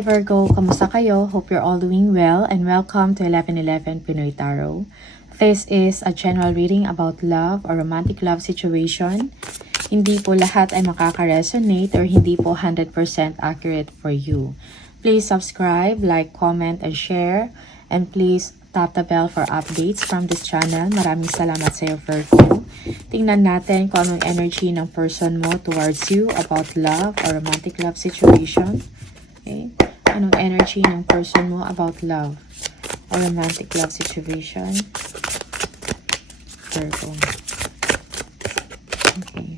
Hi Virgo, kamusta kayo? Hope you're all doing well and welcome to 1111 Pinoy Tarot. This is a general reading about love or romantic love situation. Hindi po lahat ay makaka-resonate or hindi po 100% accurate for you. Please subscribe, like, comment, and share. And please tap the bell for updates from this channel. Maraming salamat sa iyo, Virgo. Tingnan natin kung anong energy ng person mo towards you about love or romantic love situation. Okay? Anong energy ng person mo about love or romantic love situation? Virgo. Okay.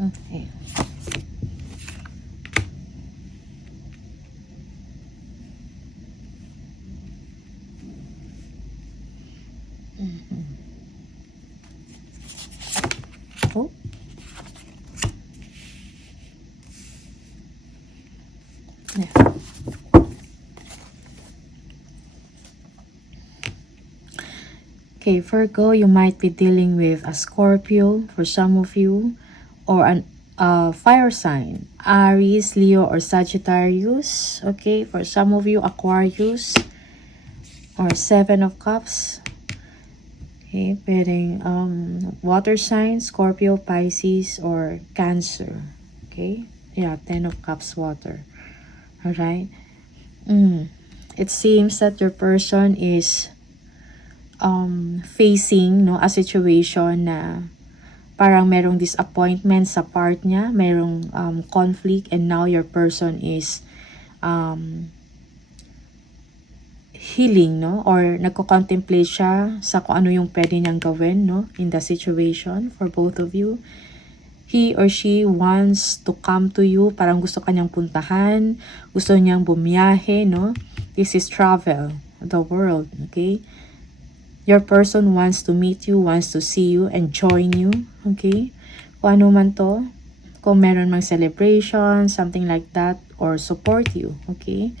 Okay. Oh. Yeah. Okay, Virgo, you might be dealing with a Scorpio for some of you, or an fire sign, Aries, Leo, or Sagittarius. Okay, for some of you, Aquarius, or Seven of Cups. Okay, pwedeng water sign, Scorpio, Pisces, or Cancer. Okay, yeah, Ten of Cups, water. Alright. It seems that your person is facing a situation na parang merong disappointment sa part niya, merong conflict, and now your person is healing, or nagko-contemplate siya sa kung ano yung pwede niyang gawin, in the situation for both of you. He or she wants to come to you, parang gusto kanyang puntahan, gusto niyang bumiyahe, This is travel, the world, okay? Your person wants to meet you, wants to see you, and join you, okay? Kung ano man to, kung meron mang celebration, something like that, or support you, okay?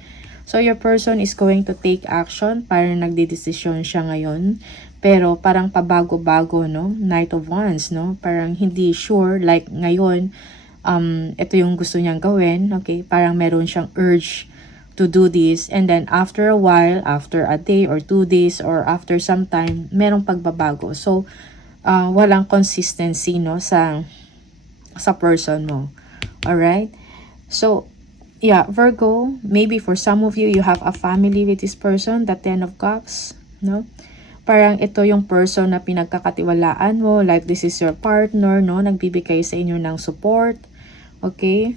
So, your person is going to take action, parang nagdedesisyon siya ngayon, pero parang pabago-bago, Knight of Wands, Parang hindi sure, like ngayon, ito yung gusto niyang gawin, okay? Parang meron siyang urge to do this, and then after a while, after a day or 2 days, or after some time, merong pagbabago. So, walang consistency, sa person mo. Alright? So, yeah, Virgo, maybe for some of you, you have a family with this person, the Ten of Cups, Parang ito yung person na pinagkakatiwalaan mo, like this is your partner, nagbibigay sa inyo ng support, okay?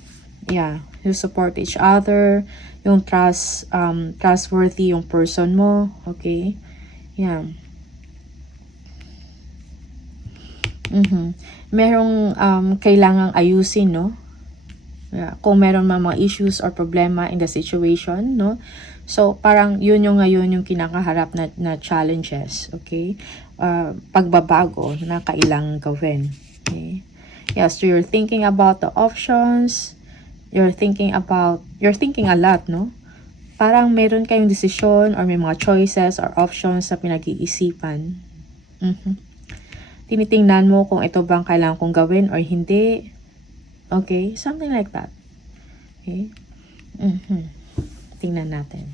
Yeah, you support each other, yung trustworthy yung person mo, okay? Yeah. Merong kailangang ayusin, Yeah, kung meron mga issues or problema in the situation, So, parang yun yung ngayon yung kinakaharap na challenges, okay? Pagbabago na kailangang gawin, okay? Yeah, so you're thinking about the options, you're thinking a lot, Parang meron kayong desisyon or may mga choices or options na pinag-iisipan. Tinitingnan mo kung ito bang kailangan kong gawin or hindi. Okay? Something like that. Okay? Tingnan natin.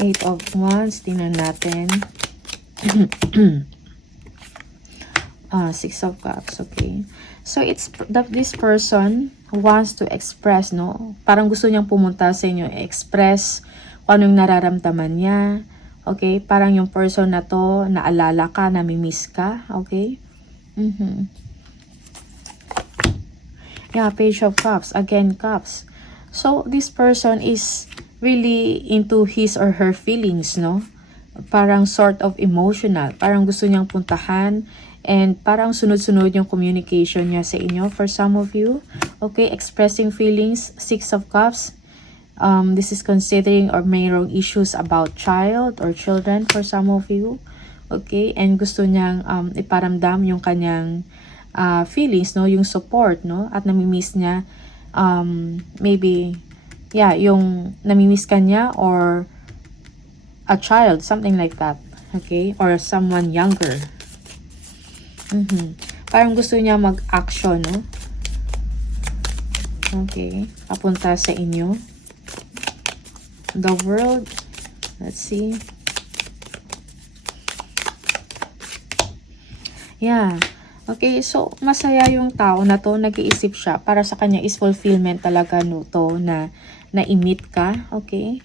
Eight of Wands. Tingnan natin. Six of Cups. Okay. So, it's this person wants to express, Parang gusto niyang pumunta sa inyo, express kung anong nararamdaman niya. Okay? Parang yung person na to, naalala ka, namimiss ka. Okay? Yeah, Page of Cups. Again, Cups. So, this person is really into his or her feelings, Parang sort of emotional. Parang gusto niyang puntahan. And parang sunod-sunod yung communication niya sa inyo for some of you. Okay, expressing feelings, Six of Cups. This is considering or mayroong issues about child or children for some of you. Okay? And gusto niyang iparamdam yung kanyang feelings, no? Yung support, no? At namimiss niya, maybe, yeah, yung namimiss ka niya or a child, something like that. Okay? Or someone younger. Parang gusto niya mag-action, no? Okay. Papunta sa inyo. The World. Let's see. Yeah. Okay, so masaya yung tao na to, nag-iisip siya. Para sa kanya is fulfillment talaga no to na na-meet ka, okay?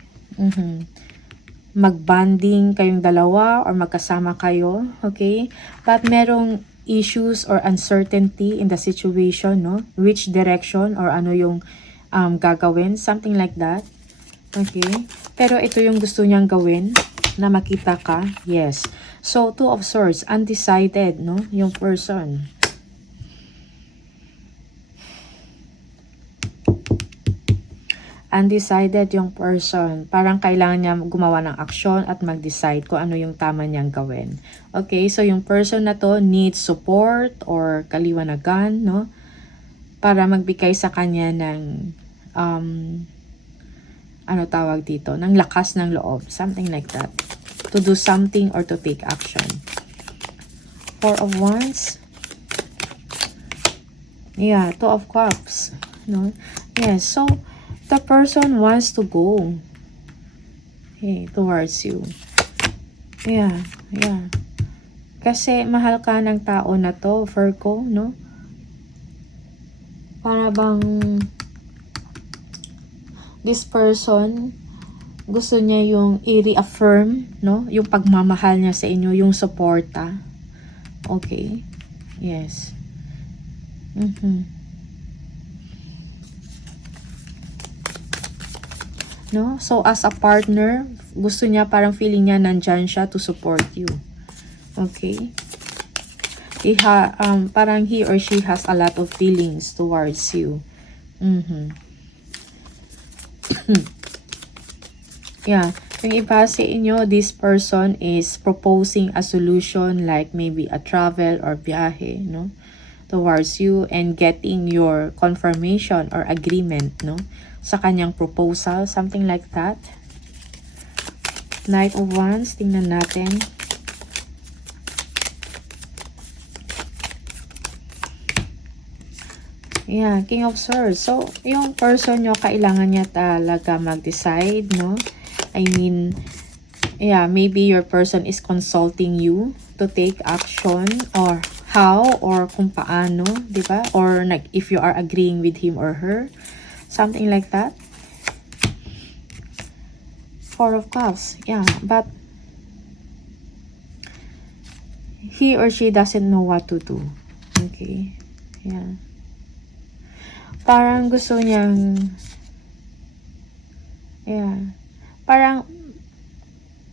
Mag-bonding kayong dalawa or magkasama kayo, okay? But merong issues or uncertainty in the situation, no? Which direction or ano yung gagawin, something like that. Okay? Pero ito yung gusto niyang gawin na makita ka. Yes. So, Two of Swords, undecided, no? Yung person. Undecided yung person. Parang kailangan niya gumawa ng aksyon at mag-decide kung ano yung tama niyang gawin. Okay? So, yung person na to needs support or kaliwanagan, no? Para magbigay sa kanya ng ano tawag dito, ng lakas ng loob, something like that, to do something or to take action. Four of Wands. Yeah, Two of Cups, no? Yes, so the person wants to go, okay, towards you. Yeah. Kasi mahal ka ng tao na to, Virgo, no? Para bang this person, gusto niya yung i-reaffirm, no? Yung pagmamahal niya sa inyo, yung suporta. Okay? Yes. No? So, as a partner, gusto niya, parang feeling niya nandyan siya to support you. Okay? Parang he or she has a lot of feelings towards you. Yeah, yung iba sa inyo, this person is proposing a solution like maybe a travel or biyahe, no? Towards you and getting your confirmation or agreement, no? Sa kanyang proposal, something like that. Knight of Wands, tingnan natin. Yeah, King of Swords. So, yung person nyo, kailangan niya talaga mag-decide, no? I mean, yeah, maybe your person is consulting you to take action or how or kung paano, di ba? Or like, if you are agreeing with him or her, something like that. Four of Cups. Yeah, but he or she doesn't know what to do. Okay. Yeah. Parang gusto niyang, yeah, parang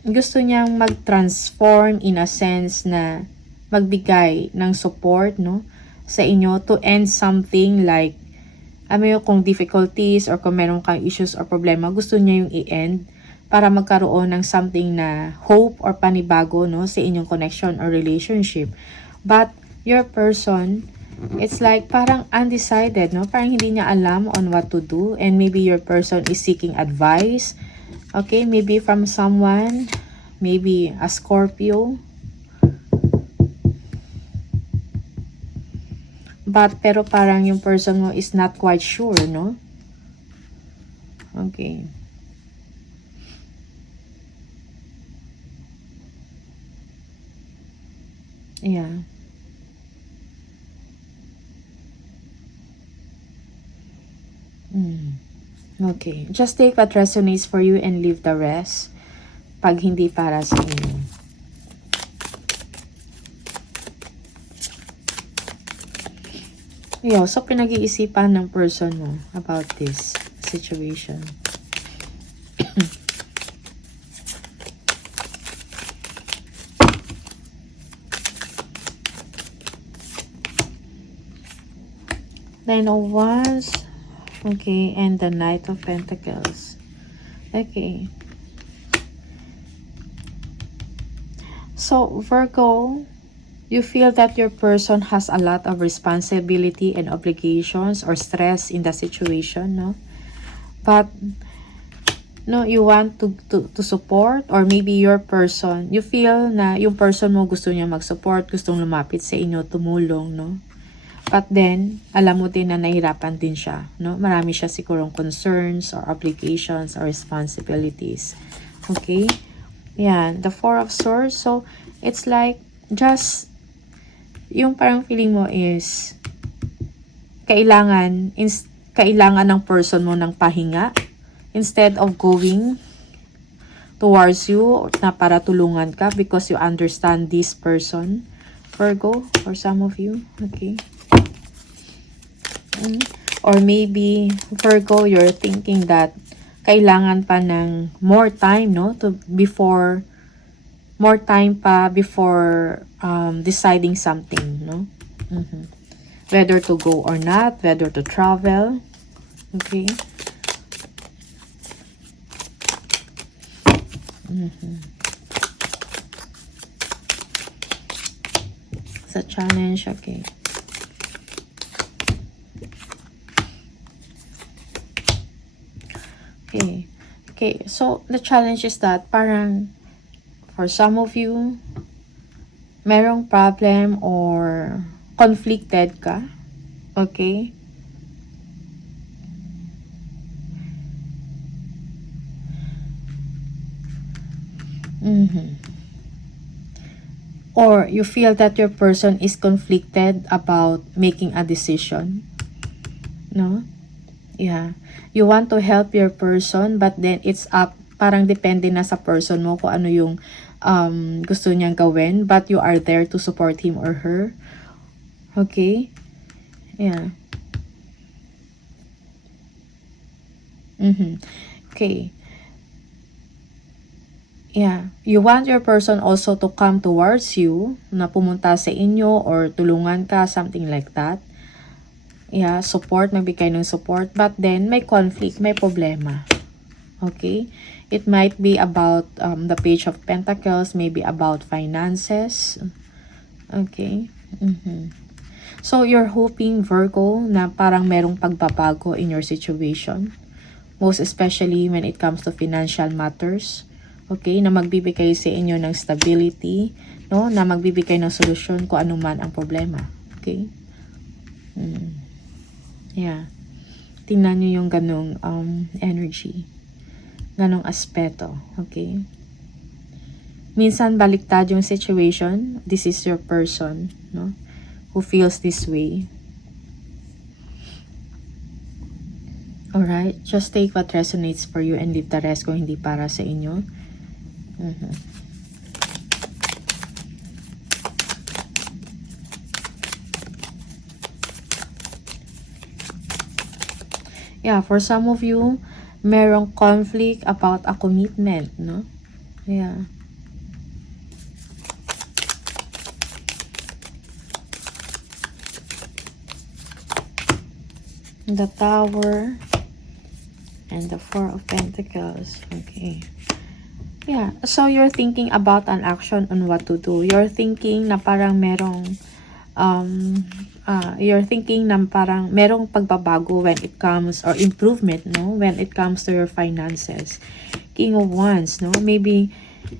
gusto niyang mag-transform in a sense na magbigay ng support, no, sa inyo to end something like, kung difficulties or kung meron kang issues or problema, gusto niya yung i-end para magkaroon ng something na hope or panibago, no, sa inyong connection or relationship. But your person, it's like parang undecided, no? Parang hindi niya alam on what to do and maybe your person is seeking advice. Okay, maybe from someone, maybe a Scorpio. Pero parang yung person mo is not quite sure, no? Okay. Yeah. Okay. Just take what resonates for you and leave the rest pag hindi para sa inyo. So pinag-iisipan ng person mo about this situation. Nine of Wands. Okay, and the Knight of Pentacles. Okay. So, Virgo, you feel that your person has a lot of responsibility and obligations or stress in the situation, no? But, no, you want to support, or maybe your person, you feel na yung person mo gusto niya mag-support, gustong lumapit sa inyo, tumulong, no? But then, alam mo din na nahirapan din siya, no? Marami siya sigurong concerns or obligations or responsibilities. Okay? Yan, the Four of Swords. So, it's like, just, yung parang feeling mo is, kailangan ng person mo ng pahinga, instead of going towards you na para tulungan ka because you understand this person. Virgo, for some of you. Okay. Or maybe, Virgo, you're thinking that kailangan pa ng more time, no? More time pa before deciding something, no? Whether to go or not, whether to travel. Okay. It's a challenge, okay. Okay, so the challenge is that parang for some of you, merong problem or conflicted ka, okay? Or you feel that your person is conflicted about making a decision, no? Yeah. You want to help your person, but then it's up, parang depende na sa person mo kung ano yung gusto niyang gawin, but you are there to support him or her. Okay? Yeah. Okay. Yeah. You want your person also to come towards you, na pumunta sa inyo or tulungan ka, something like that. Yeah, support, magbigay ng support, but then may conflict, may problema. Okay? It might be about the Page of Pentacles, maybe about finances. Okay? So, you're hoping, Virgo, na parang merong pagbabago in your situation. Most especially when it comes to financial matters. Okay? Na magbibigay sa inyo ng stability, no? Na magbibigay ng solusyon kung ano man ang problema. Okay? Yeah. Tingnan nyo yung ganong energy. Ganong aspeto. Okay? Minsan baliktad yung situation. This is your person, no? Who feels this way. Alright? Just take what resonates for you and leave the rest kung hindi para sa inyo. Yeah, for some of you, merong conflict about a commitment, no? Yeah. The Tower and the Four of Pentacles. Okay. Yeah, so you're thinking about an action on what to do. You're thinking na parang merong you're thinking na parang merong pagbabago when it comes, or improvement, no, when it comes to your finances. King of Wands, no, maybe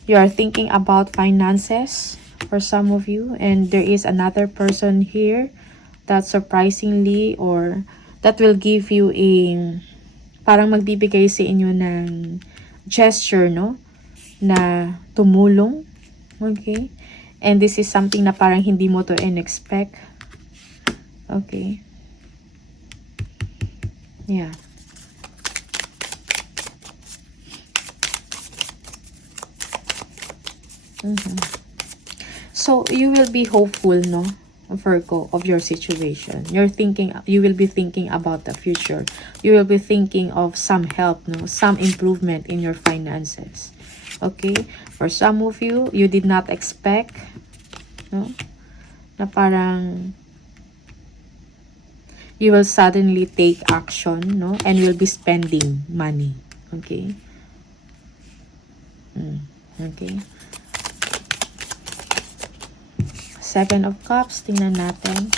you are thinking about finances for some of you, and there is another person here that surprisingly, or that will give you a parang magbibigay sa inyo ng gesture, no, na tumulong. Okay, and this is something na parang hindi mo to in-expect. Okay. Yeah. So, you will be hopeful, no, Virgo, of your situation. You will be thinking about the future. You will be thinking of some help, no, some improvement in your finances. Okay? For some of you, you did not expect, no, na parang you will suddenly take action, no, and will be spending money. Okay? Okay. Seven of Cups, tingnan natin.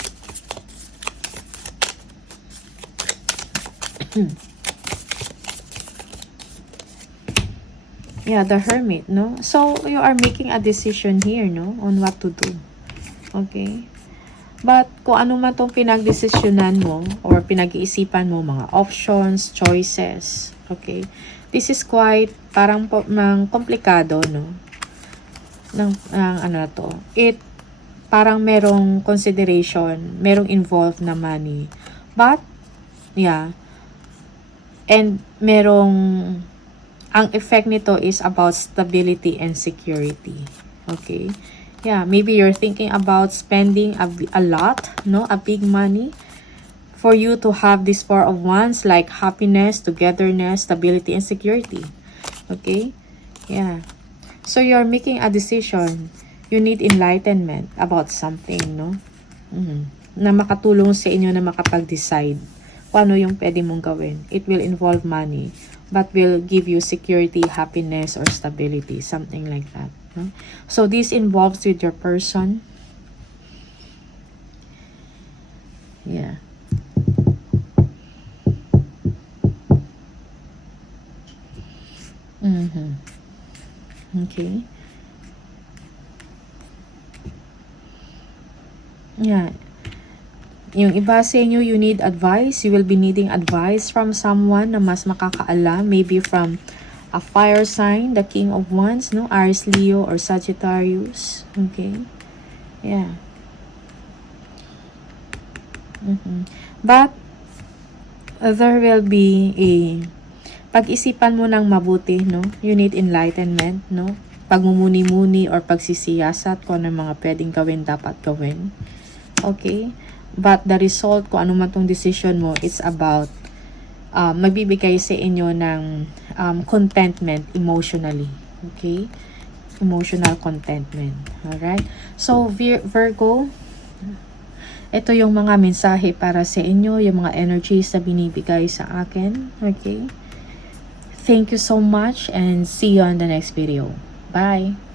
Yeah, the Hermit, no? So, you are making a decision here, no? On what to do. Okay? But, kung ano man itong pinagdesisyonan mo or pinag-iisipan mo, mga options, choices, okay? This is quite, parang komplikado, no? Ng ano to. Parang merong consideration, merong involved na money. But, yeah. And ang effect nito is about stability and security. Okay? Yeah, maybe you're thinking about spending a lot, no? A big money for you to have this Four of Wands, like happiness, togetherness, stability, and security. Okay? Yeah. So, you're making a decision. You need enlightenment about something, no? Na makatulong sa inyo na makapag-decide kung ano yung pwede mong gawin. It will involve money, but will give you security, happiness, or stability. Something like that. No? So, this involves with your person. Yeah. Okay. Yeah. Yung iba sa inyo, you need advice. You will be needing advice from someone na mas makakaalam. Maybe from a fire sign, the King of Wands, no? Aries, Leo, or Sagittarius. Okay. Yeah. But, there will be pag-isipan mo ng mabuti, no? You need enlightenment, no? Pagmumuni-muni or pagsisiyasat kung ano mga pwedeng gawin, dapat gawin. Okay? But the result, kung ano man tong decision mo, it's about magbibigay sa inyo ng contentment emotionally. Okay? Emotional contentment. Alright? So, Virgo, ito yung mga mensahe para sa inyo, yung mga energies na binibigay sa akin. Okay? Thank you so much and see you on the next video. Bye!